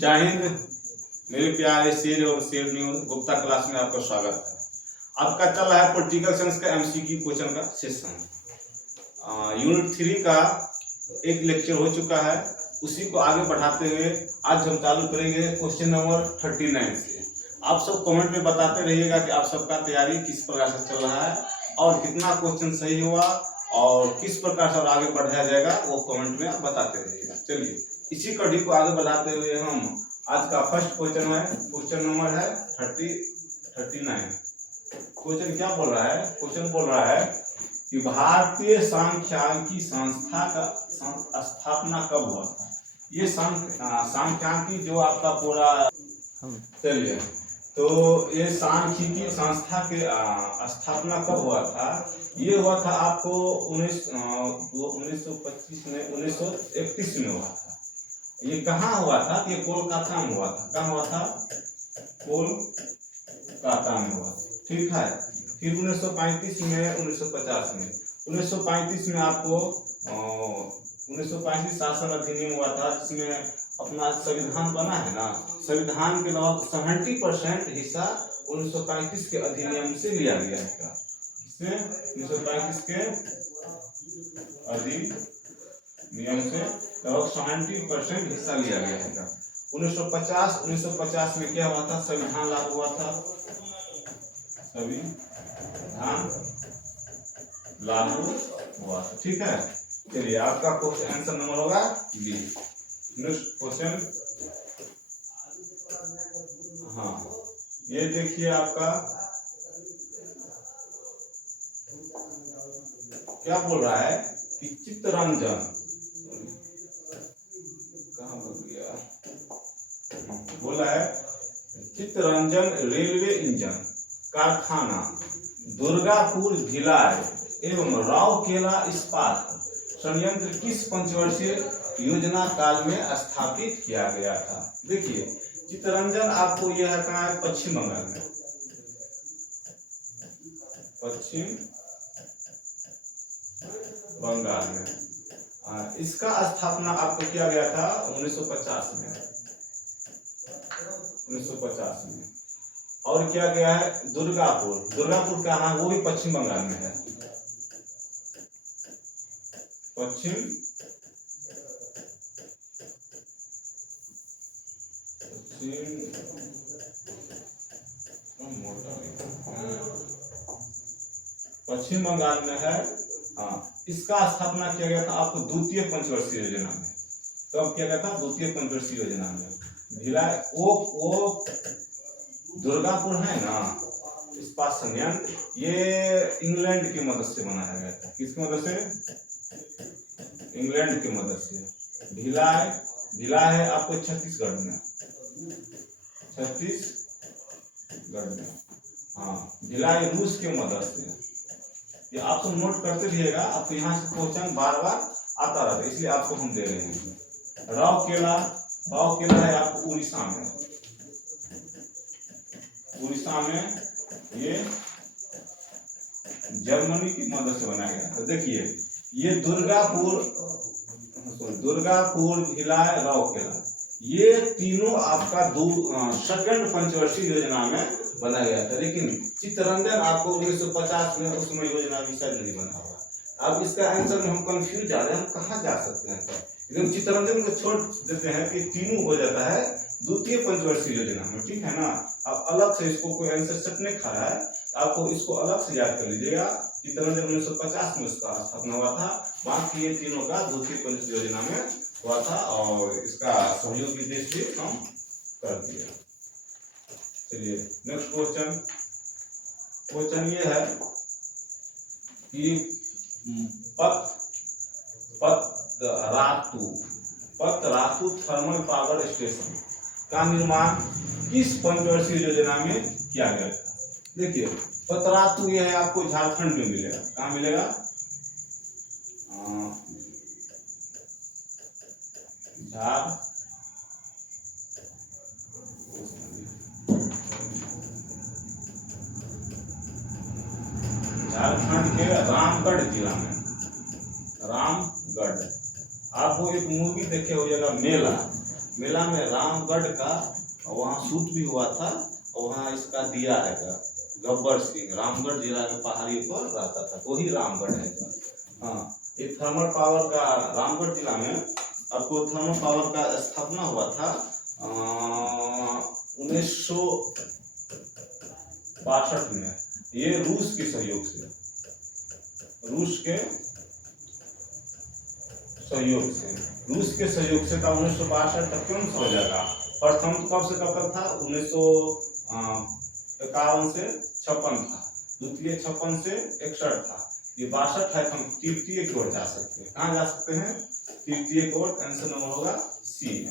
जय हिंद मेरे प्यारे शेर और शेर न्यूज गुप्ता क्लास में आपका स्वागत है। आपका चल रहा है पॉलिटिकल साइंस का एमसीक्यू क्वेश्चन का सेशन। यूनिट 3 का एक लेक्चर हो चुका है, उसी को आगे बढ़ाते हुए आज हम चालू करेंगे क्वेश्चन नंबर 39 से। आप सब कमेंट में बताते रहिएगा कि आप सबका तैयारी किस प्रकार से चल रहा है और कितना क्वेश्चन सही हुआ और किस प्रकार से और आगे बढ़ाया जाएगा, वो कमेंट में आप बताते रहिएगा। चलिए इसी कड़ी को आगे बढ़ाते हुए हम आज का फर्स्ट क्वेश्चन है, क्वेश्चन नंबर है 39। क्वेश्चन क्या बोल रहा है? क्वेश्चन बोल रहा है कि भारतीय सांख्यिकी संस्था का स्थापना कब हुआ था। ये सांख्यिकी जो आपका पूरा चलिए तो ये सांख्यिकी संस्था के स्थापना कब हुआ था? ये हुआ था आपको 1931 में हुआ था। ये कहाँ हुआ था? ये कोलकाता में हुआ था। कहाँ हुआ था? कोलकाता में हुआ। ठीक है। फिर 1935 में 1935 में आपको 1935 शासन अधिनियम हुआ था, जिसमें अपना संविधान बना है ना। संविधान के लगभग 70% हिस्सा 1935 के अधिनियम से लिया गया है। इसमें 1935 के अधिनियम से लगभग 70% हिस्सा लिया गया है। 1950 में क्या हुआ था? संविधान लागू हुआ था। संविधान लागू हुआ था। ठीक है। चलिए आपका क्वेश्चन आंसर नंबर होगा बी। नेक्स्ट क्वेश्चन, हाँ ये देखिए आपका क्या बोल रहा है कि चित्तरंजन, कहाँ बोल गया, बोला है चित्तरंजन रेलवे इंजन कारखाना दुर्गापुर भिलाई एवं राउरकेला इस्पात संयंत्र किस पंचवर्षीय योजना काल में स्थापित किया गया था? देखिए चित्तरंजन आपको यह है कहाँ है? पश्चिम बंगाल में। पश्चिम बंगाल में। इसका स्थापना आपको किया गया था 1950 में। 1950 में। और क्या गया है? दुर्गापुर कहाँ? वो भी पश्चिम बंगाल में है। पश्चिम बंगाल में है। हाँ, इसका स्थापना किया गया था आपको द्वितीय पंचवर्षीय योजना में। कब किया गया था? द्वितीय पंचवर्षीय योजना में। भिलाई वो दुर्गापुर है ना, इस्पात संयंत्र, ये इंग्लैंड की मदद से बनाया गया था। किसकी मदद से? इंग्लैंड की मदद से। भिलाई है आपको छत्तीसगढ़ में। हाँ, भिलाई रूस की मदद से। ये आप तो नोट करते रहिएगा, आपको यहाँ से क्वेश्चन बार बार आता रहता है, इसलिए आपको हम दे रहे हैं। राउरकेला है आपको उड़ीसा में। ये जर्मनी की मदद से बनाया गया था। देखिए ये दुर्गापुर भिलाई राउरकेला, ये तीनों आपका सेकंड पंचवर्षीय योजना में बनाया गया था। लेकिन चित्तरंजन आपको 1950 में उसमें योजना विषय नहीं बना हुआ। अब इसका आंसर में हम कंफ्यूज जा रहे हैं, हम कहाँ जा सकते हैं? लेकिन चित्तरंजन को छोड़ देते हैं कि तीनों हो जाता है द्वितीय पंचवर्षीय योजना में। ठीक है ना। आप अलग से इसको कोई आंसर सेट नहीं खा रहा है, आपको इसको अलग से याद कर लीजिएगा। चित्तरंजन 1950 में उसका स्थापना हुआ था, बाकी ये तीनों का द्वितीय पंचवर्षीय योजना में हुआ था और इसका सहयोग विदेश भी हम कर दिया। चलिए नेक्स्ट क्वेश्चन ये है कि पतरातू थर्मल पावर स्टेशन का निर्माण किस पंचवर्षीय योजना में किया गया था? देखिए पतरातू ये है आपको झारखंड में मिलेगा। कहाँ मिलेगा? झारखंड के रामगढ़ जिला में। रामगढ़ आपको एक मूवी देखे हो जाएगा मेला। मेला में रामगढ़ का वहाँ शूट भी हुआ था, और वहाँ इसका दिया है गब्बर सिंह रामगढ़ जिला के पहाड़ी पर रहता था, तो ही रामगढ़ है। हाँ, ये थर्मल पावर का रामगढ़ जिला में आपको थर्मल पावर का स्थापना हुआ था 1962 में। ये रूस के सहयोग से 1962 तक क्यों हो जाएगा। प्रथम कब से कब तक था, 1951 से 56 था, द्वितीय 56 से 61 था, ये 62 है। हम तृतीय की ओर जा सकते हैं, कहाँ जा सकते हैं, तृतीय की ओर। आंसर नंबर होगा सी।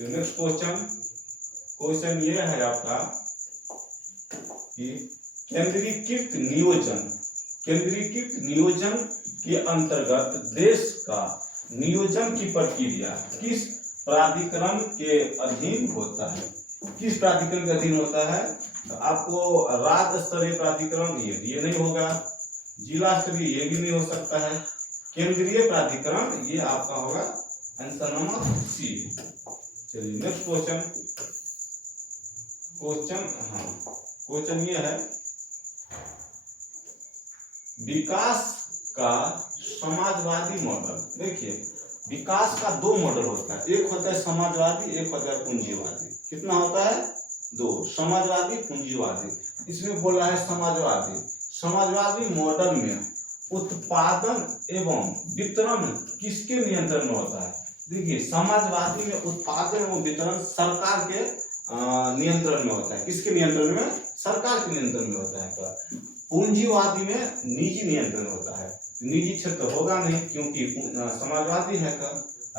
नेक्स्ट क्वेश्चन ये है आपका कि केंद्रीकृत नियोजन के अंतर्गत देश का नियोजन की प्रक्रिया किस प्राधिकरण के अधीन होता है। किस प्राधिकरण के अधीन होता है, तो आपको राज्य स्तरीय प्राधिकरण ये नहीं होगा, जिला स्तरीय ये भी नहीं हो सकता है, केंद्रीय प्राधिकरण ये आपका होगा आंसर नंबर सी। चलिए नेक्स्ट क्वेश्चन ये है, विकास का समाजवादी मॉडल। देखिए विकास का दो मॉडल होता है, एक होता है समाजवादी, एक होता है पूंजीवादी। कितना होता है, दो, समाजवादी पूंजीवादी। इसमें बोला है समाजवादी मॉडल में उत्पादन एवं वितरण किसके नियंत्रण में होता है। देखिए समाजवादी में उत्पादन एवं वितरण सरकार के नियंत्रण में होता है। किसके नियंत्रण में, सरकार के नियंत्रण में होता है। पूंजीवादी में निजी नियंत्रण होता है, निजी क्षेत्र होगा नहीं, क्योंकि समाजवादी है का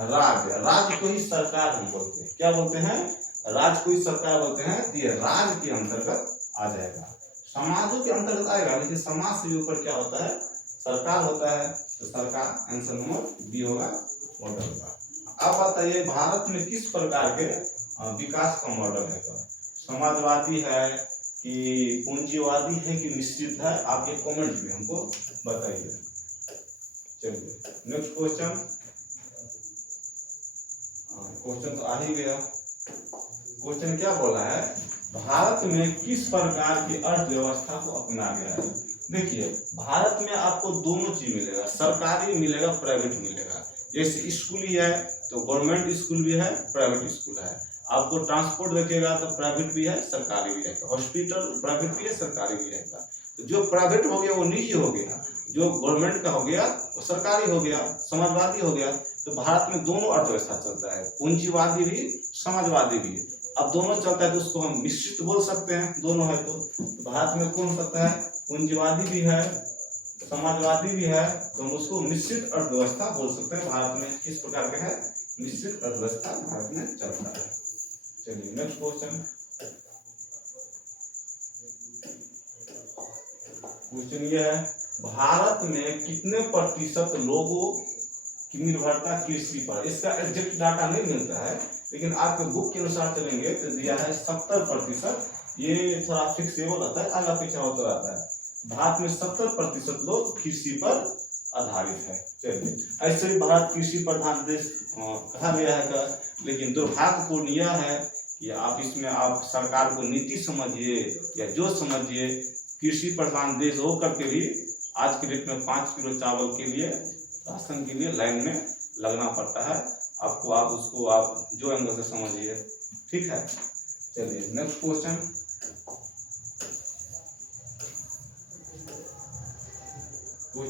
राज्य को ही सरकार हम बोलते हैं। क्या बोलते हैं, राज्य को ही सरकार बोलते हैं। ये राज्य के अंतर्गत आ जाएगा, समाजों के अंतर्गत आएगा, लेकिन समाज से ऊपर क्या होता है, सरकार होता है। तो सरकार आंसर नंबर बी होगा मॉडल का। अब बताइए भारत में किस प्रकार के विकास का मॉडल है, समाजवादी है कि पूंजीवादी है कि मिश्रित है, आप ये कमेंट में हमको बताइए। चलिए नेक्स्ट क्वेश्चन तो आ ही गया। क्वेश्चन क्या बोला है, भारत में किस प्रकार की अर्थव्यवस्था को अपना गया है। देखिए भारत में आपको दोनों चीज मिलेगा, सरकारी मिलेगा, प्राइवेट मिलेगा। जैसे स्कूल ही है तो गवर्नमेंट स्कूल भी है, प्राइवेट स्कूल है। आपको ट्रांसपोर्ट देखेगा तो प्राइवेट भी है, सरकारी भी है। हॉस्पिटल प्राइवेट भी है, सरकारी भी रहेगा। तो जो प्राइवेट हो गया वो निजी हो गया, जो गवर्नमेंट का हो गया वो सरकारी हो गया, समाजवादी हो गया। तो भारत में दोनों अर्थव्यवस्था चलता है, पूंजीवादी भी, समाजवादी भी। अब दोनों चलता है तो उसको हम मिश्रित बोल सकते हैं, दोनों है तो भारत में कौन सकता है, पूंजीवादी भी है, समाजवादी भी है, तो हम उसको मिश्रित अर्थव्यवस्था बोल सकते हैं। भारत में किस प्रकार का है, मिश्रित अर्थव्यवस्था भारत में चलता है। चलिए नेक्स्ट क्वेश्चन ये है, भारत में कितने प्रतिशत लोगों की निर्भरता कृषि पर। इसका एग्जैक्ट डाटा नहीं मिलता है, लेकिन आपके बुक के अनुसार चलेंगे तो दिया है 70%। ये थोड़ा फिक्सेबल रहता है, आगे पीछे होता रहता है। भारत में 70% लोग कृषि पर आधारित है। चलिए ऐसे ही भारत कृषि प्रधान देश कहा गया है का, लेकिन दुर्भाग्यपूर्ण यह है कि आप इसमें आप सरकार को नीति समझिए या जो समझिए, कृषि प्रधान देश हो करके भी आज के डेट में 5 किलो चावल के लिए, राशन के लिए लाइन में लगना पड़ता है आपको। आप उसको आप जो एंगल से समझिए, ठीक है। चलिए नेक्स्ट क्वेश्चन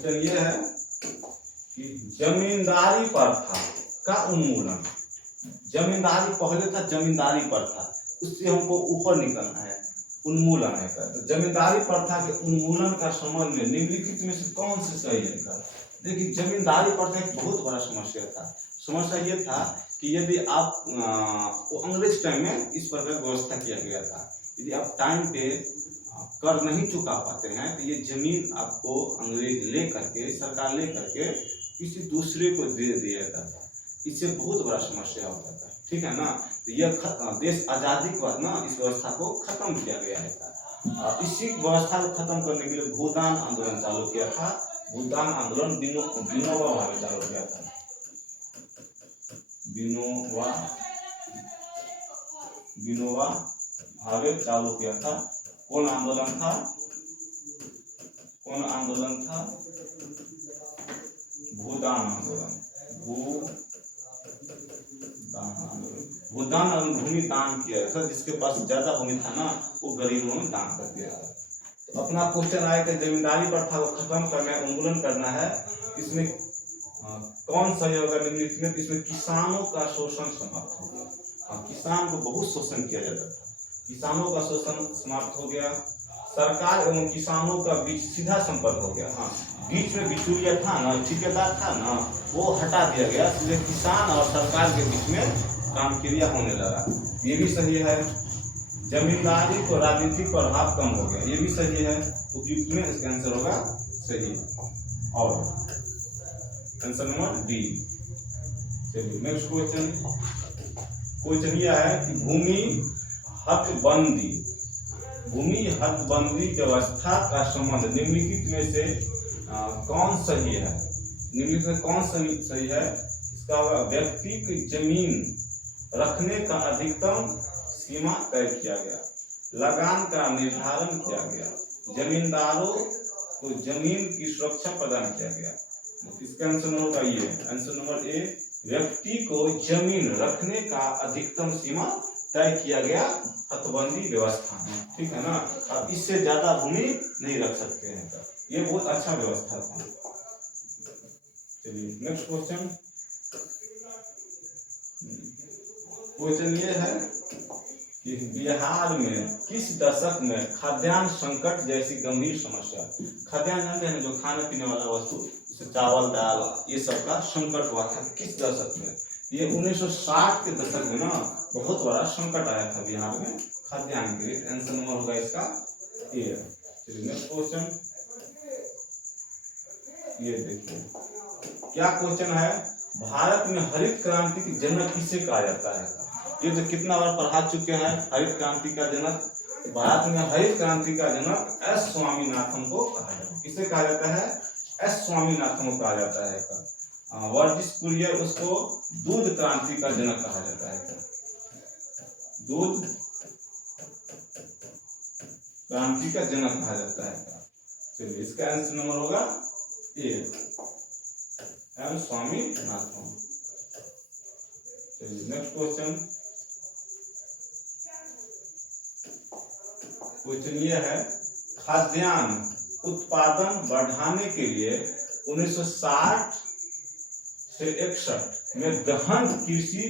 ये है कि जमींदारी प्रथा का उन्मूलन। जमींदारी पहले था, जमींदारी प्रथा, उससे हमको ऊपर निकलना है, उन्मूलन है का। तो जमींदारी प्रथा के उन्मूलन का संबंध में निम्नलिखित में से कौन से सही है का। देखिए जमींदारी प्रथा एक बहुत बड़ा समस्या था। समस्या ये था कि यदि आप वो अंग्रेज टाइम में इस प्रकार व्यवस्था किया गया था, यदि आप टाइम पे कर नहीं चुका पाते हैं तो ये जमीन आपको अंग्रेज ले करके, सरकार ले करके किसी दूसरे को दे दिया जाता था। इससे बहुत बड़ा समस्या होता था, ठीक है ना। तो यह देश आजादी के बाद ना इस व्यवस्था को खत्म किया गया है। इसी व्यवस्था को खत्म करने के लिए भूदान आंदोलन चालू किया था। भूदान आंदोलन विनोबा भावे चालू किया था, विनोबा विनोबा भावे चालू किया था। कौन आंदोलन था? कौन आंदोलन था? भूदान आंदोलन। भूदान और भूमि दान किया था। जिसके पास ज्यादा भूमि था ना, वो गरीबों में दान कर दिया था। तो अपना क्वेश्चन आया कि जमींदारी प्रथा को खत्म करना है, उन्मूलन करना है। इसमें कौन सही होगा निम्नलिखित में? इसमें किसानों का शोषण समाप्त हो गया। किसान को बहुत शोषण किया जाता था, किसानों का शोषण समाप्त हो गया। सरकार एवं किसानों का बीच सीधा संपर्क हो गया। बीच में बिचौलिया था ना, ठेकेदार था ना, वो हटा दिया गया। सीधे किसान और सरकार के बीच में काम क्रिया होने लगा। ये भी सही है। जमींदारी को राजनीतिक प्रभाव कम हो गया, ये भी सही है। उपयुक्त में इसका आंसर होगा सही। और आंसर नंबर डी। चलिए नेक्स्ट क्वेश्चन। क्वेश्चन यह है कि भूमि हकबंदी व्यवस्था का संबंध निम्नलिखित में से कौन सही है? निम्नलिखित में कौन सही है? इसका व्यक्ति की जमीन रखने का अधिकतम सीमा तय किया गया, लगान का निर्धारण किया गया, जमींदारों को जमीन की सुरक्षा प्रदान किया गया। इसका आंसर होगा ये, आंसर नंबर ए। व्यक्ति को जमीन रखने का अधिकतम सीमा तय किया गया हकबंदी व्यवस्था में, ठीक है ना। अब इससे ज्यादा भूमि नहीं रख सकते हैं, तो ये बहुत अच्छा व्यवस्था था। चलिए नेक्स्ट क्वेश्चन। क्वेश्चन ये है कि बिहार में किस दशक में खाद्यान्न संकट जैसी गंभीर समस्या, खाद्यान्न जानते हैं जो खाने पीने वाला वस्तु जैसे चावल दाल ये सब का संकट हुआ था, किस दशक में? ये 1960 के दशक में ना बहुत बड़ा संकट आया था बिहार में खाद्यान्न के लिए। आंसर नंबर होगा इसका ए। चलिए नेक्स्ट क्वेश्चन। ये देखिए क्या क्वेश्चन है। भारत में हरित क्रांति की जनक किसे कहा जाता है? ये तो कितना बार पढ़ा चुके हैं। हरित क्रांति का जनक, भारत में हरित क्रांति का जनक एस स्वामीनाथन को कहा जाता है। किसे कहा जाता है? एस स्वामीनाथन को कहा जाता है। वर्जिस कुरियर उसको दूध क्रांति का जनक कहा जाता है। दूध क्रांति का जनक कहा जाता है। चलिए इसका आंसर नंबर होगा ए, एम स्वामीनाथन। चलिए नेक्स्ट क्वेश्चन। क्वेश्चन ये है खाद्यान्न उत्पादन बढ़ाने के लिए 1960 से 61 में गहन कृषि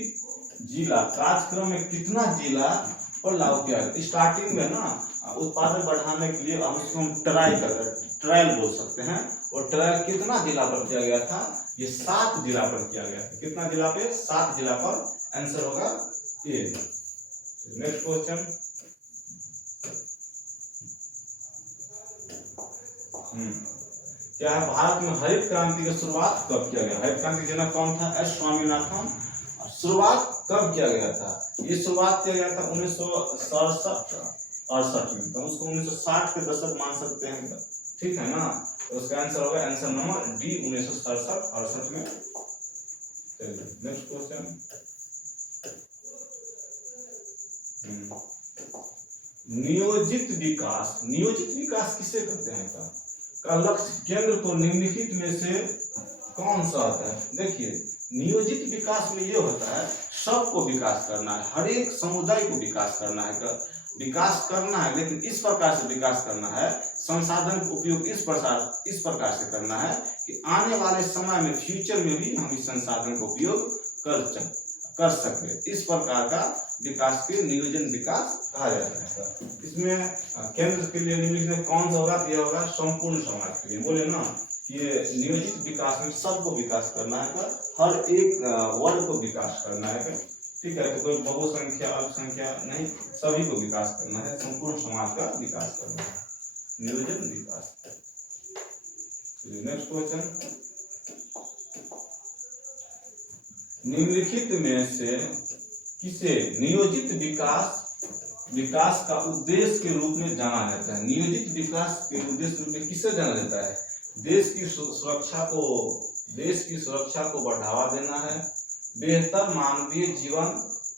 जिला कार्यक्रम में कितना जिला पर लागू किया गया? स्टार्टिंग में ना उत्पादन बढ़ाने के लिए हम उसको ट्रायल बोल सकते हैं। और ट्रायल कितना जिला पर किया गया था? ये 7 जिला पर किया गया था। कितना जिला पे? 7 जिला पर। आंसर होगा ए। Next question. क्या है? भारत में हरित क्रांति की शुरुआत कब किया गया? हरित क्रांति जनक कौन था? एस स्वामीनाथन। शुरुआत कब किया गया था? ये शुरुआत किया गया था 1967-68 में। तो उसको 1960 के दशक मान सकते हैं, ठीक है ना। तो उसका आंसर होगा आंसर नंबर डी, 1967-68 में। चलिए नेक्स्ट क्वेश्चन। नियोजित विकास किसे कहते हैं? का लक्ष्य केंद्र को निम्नलिखित में से कौन सा आता है? देखिए नियोजित विकास में ये होता है सबको विकास करना है, हर एक समुदाय को विकास करना है, लेकिन इस प्रकार से विकास करना है, संसाधन का उपयोग इस प्रकार से करना है कि आने वाले समय में फ्यूचर में भी हम इस संसाधन का उपयोग कर सके। इस प्रकार का विकास के नियोजन विकास कहा जाता है। इसमें केंद्र के लिए निम्नलिखित में कौन सा होगा? यह होगा संपूर्ण समाज के लिए। बोले ना कि ये नियोजित विकास में सबको विकास करना है, हर एक वर्ग को विकास करना है, ठीक है। तो कोई बहुसंख्या अल्पसंख्या नहीं, सभी को विकास करना है, संपूर्ण समाज का विकास करना है, नियोजन विकास। Next question. निम्नलिखित में से किसे नियोजित विकास का उद्देश्य के रूप में जाना जाता है? नियोजित विकास के उद्देश्य के रूप में किसे जाना जाता है? देश की सुरक्षा को बढ़ावा देना है, बेहतर मानवीय जीवन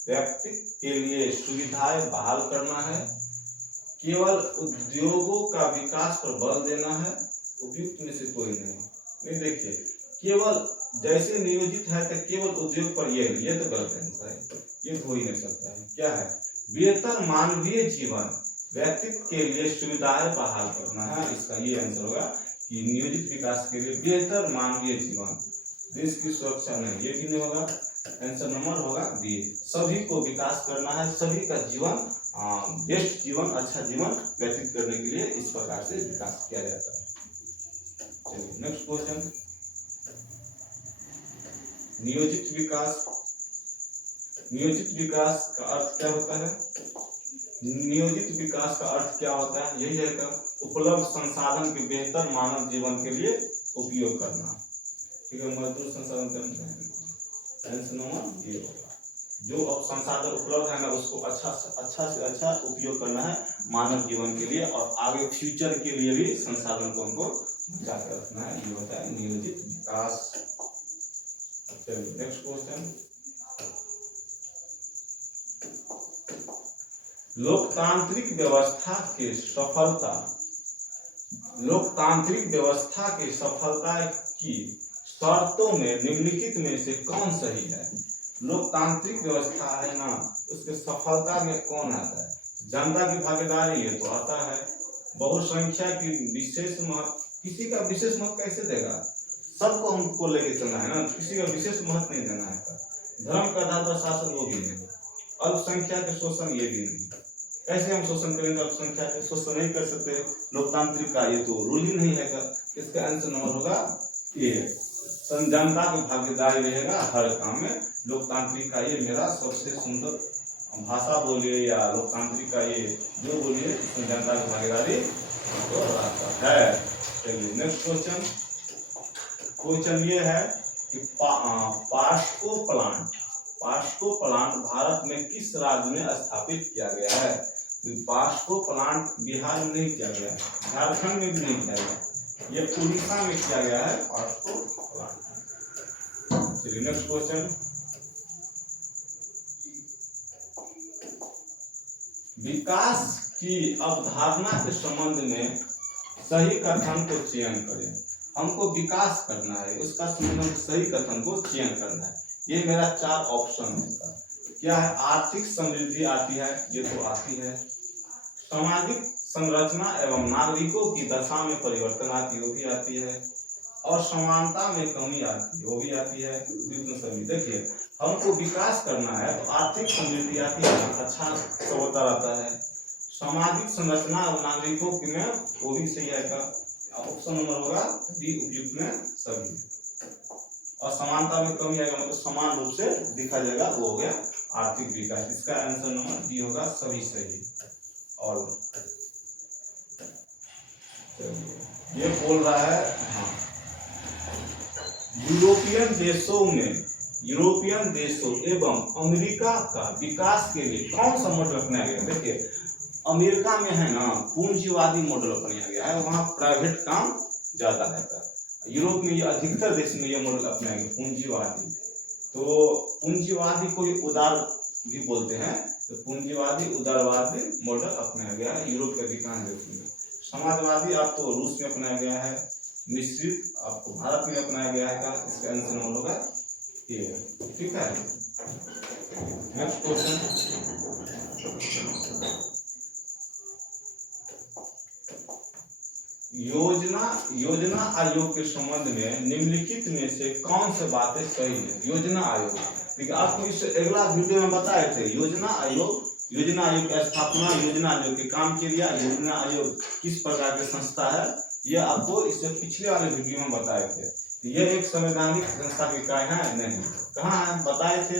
व्यक्तित्व के लिए सुविधाएं बहाल करना है, केवल उद्योगों का विकास पर बल देना है, उपयुक्त में से कोई नहीं। देखिए, केवल जैसे नियोजित है तो केवल उद्योग पर ये तो गलत आंसर है, ये हो ही नहीं सकता है। क्या है? बेहतर मानवीय जीवन, व्यक्तित्व के लिए सुविधाएं बहाल करना है, इसका ये आंसर होगा कि नियोजित विकास के लिए बेहतर मानवीय जीवन, देश की सुरक्षा नहीं, ये भी नहीं होगा। आंसर नंबर होगा बी, सभी को विकास करना है, सभी का जीवन बेस्ट जीवन, अच्छा जीवन व्यतीत करने के लिए इस प्रकार से विकास किया जाता है। चलिए नेक्स्ट क्वेश्चन, नियोजित विकास। नियोजित विकास का अर्थ क्या होता है? नियोजित विकास का अर्थ क्या होता है? यही है कि उपलब्ध संसाधन के बेहतर मानव जीवन के लिए उपयोग करना। ठीक है, मजदूर संसाधन नंबर ये होगा, जो अब संसाधन उपलब्ध है ना उसको अच्छा से अच्छा उपयोग करना है मानव जीवन के लिए, और आगे फ्यूचर के लिए भी संसाधन को हमको बचा कर रखना है, ये होता है नियोजित विकास। चलिए नेक्स्ट क्वेश्चन, लोकतांत्रिक व्यवस्था के सफलता, लोकतांत्रिक व्यवस्था की सफलता की शर्तों में निम्नलिखित में से कौन सही है? लोकतांत्रिक व्यवस्था है ना, उसके सफलता में कौन आता है? जनता की भागीदारी है तो आता है, बहुसंख्या की विशेष महत्व, किसी का विशेष महत्व कैसे देगा? सबको हमको लेके चलना है ना, किसी का विशेष महत्व नहीं देना है। धर्म के आधार पर शासन वो भी नहीं, अल्पसंख्यक के शोषण ये भी नहीं। कैसे हम शोषण करेंगे? अल्पसंख्यक के शोषण नहीं कर सकते, लोकतांत्रिक का ये तो रूल ही नहीं है। इसका आंसर नंबर होगा ए, जनता की भागीदारी रहेगा हर काम में। लोकतांत्रिक का ये मेरा सबसे सुंदर भाषा बोलिए या लोकतांत्रिक का ये जो बोलिए, इसमें जनता की भागीदारी तो रहता है। चलिए नेक्स्ट क्वेश्चन, क्वेश्चन ये है कि पास्को प्लांट भारत में किस राज्य में स्थापित किया गया है? पास्को प्लांट बिहार में नहीं किया गया, झारखंड में भी नहीं किया गया, ये उड़ीसा में किया गया है पास्को प्लांट। चलिए नेक्स्ट क्वेश्चन, विकास की अवधारणा के संबंध में सही कथन को चयन करें। हमको विकास करना है, उसका संबंध सही कथन को चयन करना है। ये मेरा 4 ऑप्शन है। क्या है? आर्थिक समृद्धि आती है, ये तो आती है। सामाजिक संरचना एवं नागरिकों की दशा में परिवर्तन आती है, वो भी आती है। और समानता में कमी आती है, वो भी आती है। देखिए, हमको विकास करना है तो आर्थिक समृद्धि आती है, अच्छा होता रहता है। सामाजिक संरचना और नागरिकों की में वो भी सही है। ऑप्शन नंबर होगा डी, उपयुक्त में सभी। और समानता में कमी आएगा, मतलब समान रूप से दिखा जाएगा, वो हो गया आर्थिक विकास। इसका आंसर नंबर डी होगा, सभी सही। और ये बोल रहा है, हाँ, यूरोपियन देशों एवं अमेरिका का विकास के लिए कौन सा मॉडल अपनाया गया? देखिए, अमेरिका में है ना पूंजीवादी मॉडल अपनाया गया है, वहाँ प्राइवेट काम ज्यादा रहता है। यूरोप में ये अधिकतर देश में ये मॉडल अपनाया गया पूंजीवादी। तो पूंजीवादी को उदार भी बोलते हैं, तो पूंजीवादी उदारवादी मॉडल अपनाया गया है यूरोप के अधिकांश देशों में। समाजवादी आपको रूस में अपनाया गया है, मिश्रित आपको भारत में अपनाया गया है। इसका आंसर नंबर होगा ये, ठीक है। नेक्स्ट क्वेश्चन, योजना आयोग के संबंध में निम्नलिखित में से कौन से बातें सही है? योजना आयोग, देखिए आपको इस अगला वीडियो में बताए थे योजना आयोग की स्थापना, योजना आयोग के काम क्रिया, योजना आयोग किस प्रकार की संस्था है, ये आपको इससे पिछले वाले वीडियो में बताए थे। ये एक संवैधानिक संस्था की इकाई है नहीं, कहाँ है बताए थे?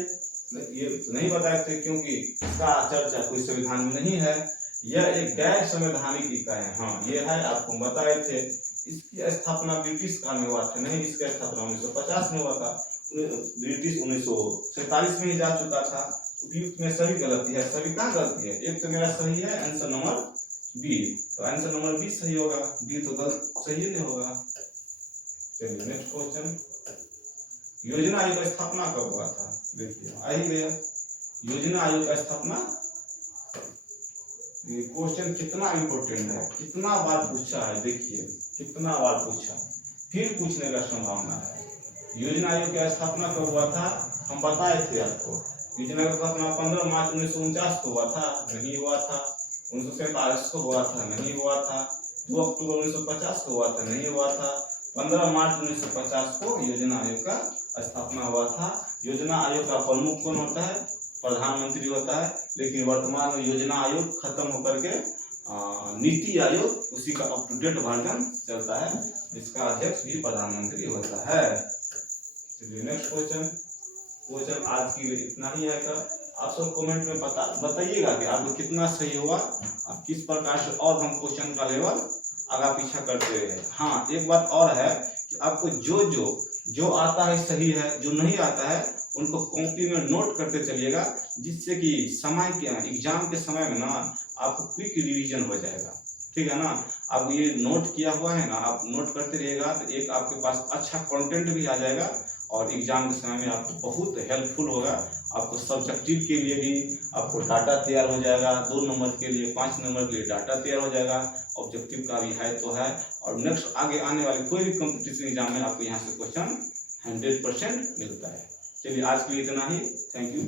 ये नहीं बताए थे क्योंकि इसका चर्चा कोई संविधान में नहीं है। यह एक गैर संवैधानिक इकाई है। हाँ, ये है, आपको बताए थे। इसकी स्थापना ब्रिटिश काल में हुआ था, नहीं, इसका स्थापना 1950 में हुआ था। ब्रिटिश 1947 में ही जा चुका था। उपयुक्त में सभी गलती है, सभी कहाँ गलती है? एक तो मेरा सही है, आंसर नंबर बी, तो आंसर नंबर बी सही होगा, बी तो गलत सही नहीं होगा। चलिए नेक्स्ट क्वेश्चन, योजना आयोग की स्थापना कब हुआ था? देखिए आ ही गया, योजना आयोग का स्थापना। ये क्वेश्चन कितना इंपॉर्टेंट है, कितना बार पूछा है, देखिए कितना बार पूछा, फिर पूछने का संभावना है। योजना आयोग की स्थापना कब हुआ था, हम बताए थे आपको। योजना की स्थापना 15 मार्च 1949 को हुआ था, नहीं हुआ था। 1947 को हुआ था, नहीं हुआ था। 2 अक्टूबर 1950 को हुआ था, नहीं हुआ था। 15 मार्च 1950 को योजना आयोग का स्थापना हुआ था। योजना आयोग का प्रमुख कौन होता है, प्रधानमंत्री होता है। लेकिन वर्तमान में योजना आयोग खत्म होकर के नीति आयोग, उसी का अप टू डेट वर्जन चलता है, जिसका अध्यक्ष भी प्रधानमंत्री होता है। चलिए नेक्स्ट क्वेश्चन आज के लिए इतना ही है। आप सब कमेंट में बताइएगा कि आपको कितना सही हुआ, किस प्रकार से और हम क्वेश्चन का लेवल आगा पीछा करते रहे। हाँ, एक बात और है कि आपको जो आता है सही है, जो नहीं आता है उनको कॉपी में नोट करते चलिएगा, जिससे कि समय के एग्जाम के समय में ना आपको क्विक रिवीजन हो जाएगा। ठीक है ना। अब ये नोट किया हुआ है ना, आप नोट करते रहिएगा तो एक आपके पास अच्छा कंटेंट भी आ जाएगा और एग्जाम के समय में आपको बहुत हेल्पफुल होगा। आपको सब्जेक्टिव के लिए भी आपको डाटा तैयार हो जाएगा, 2 नंबर के लिए, 5 नंबर के लिए डाटा तैयार हो जाएगा। ऑब्जेक्टिव का भी है तो है, और नेक्स्ट आगे आने वाले कोई भी कॉम्पिटिशन एग्जाम में आपको यहाँ से क्वेश्चन 100% मिलता है। चलिए आज के लिए इतना ही। Thank you.